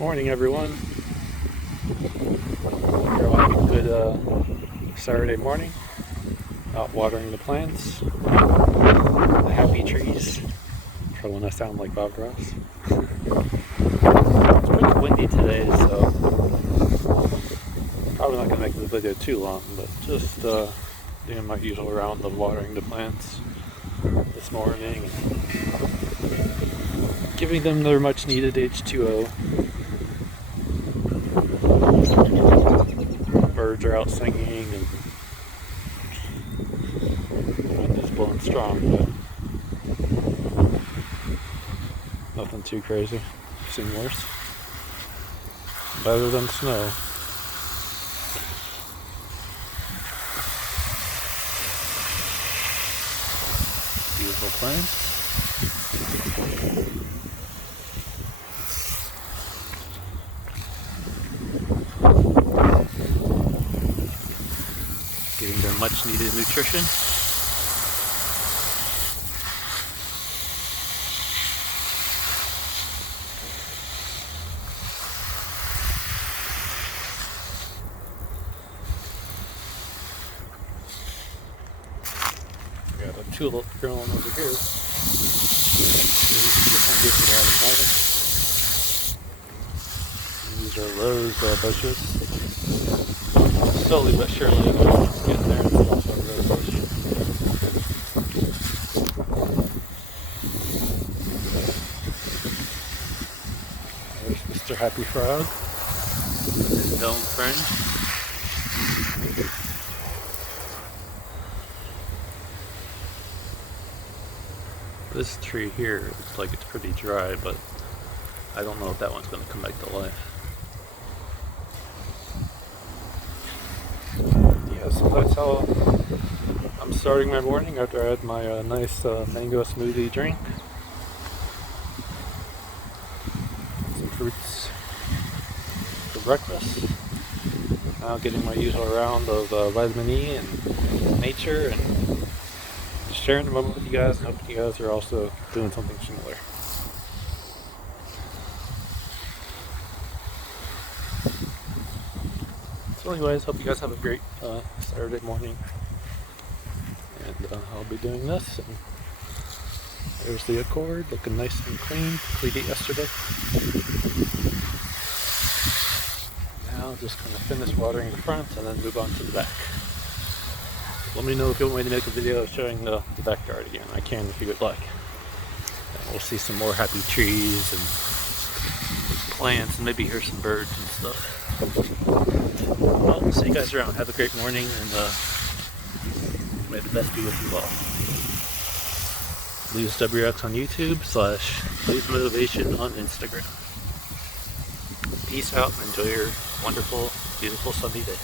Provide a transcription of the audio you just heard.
Morning, everyone. We're having a good Saturday morning. Out watering the plants, the happy trees. For when I sound like Bob Ross. It's pretty windy today, so probably not gonna make the video too long. But just doing my usual round of watering the plants this morning, giving them their much-needed H2O. Birds are out singing and the wind is blowing strong, but nothing too crazy. I've seen worse. Better than snow. Beautiful plants. Getting their much needed nutrition. We got a tulip growing over here. These are rose bushes. Slowly but surely getting there. There's also a rose bush. There's Mr. Happy Frog with his gnome friend. This tree here looks like it's pretty dry, but I don't know if that one's going to come back to life. Yeah, so that's how I'm starting my morning after I had my nice mango smoothie drink. Some fruits for breakfast. Now getting my usual round of vitamin E and nature and just sharing the moment with you guys. I hope you guys are also doing something similar. So anyways, hope you guys have a great Saturday morning. And I'll be doing this. And there's the Accord, looking nice and clean. Cleaned it yesterday. Now just kind of finish watering the front and then move on to the back. Let me know if you want me to make a video showing the backyard again. I can if you would like. And we'll see some more happy trees and plants and maybe hear some birds and stuff. Well, see you guys around. Have a great morning and may the best be with you all. LewsWX on YouTube / Lewis Motivation on Instagram. Peace out and enjoy your wonderful, beautiful sunny day.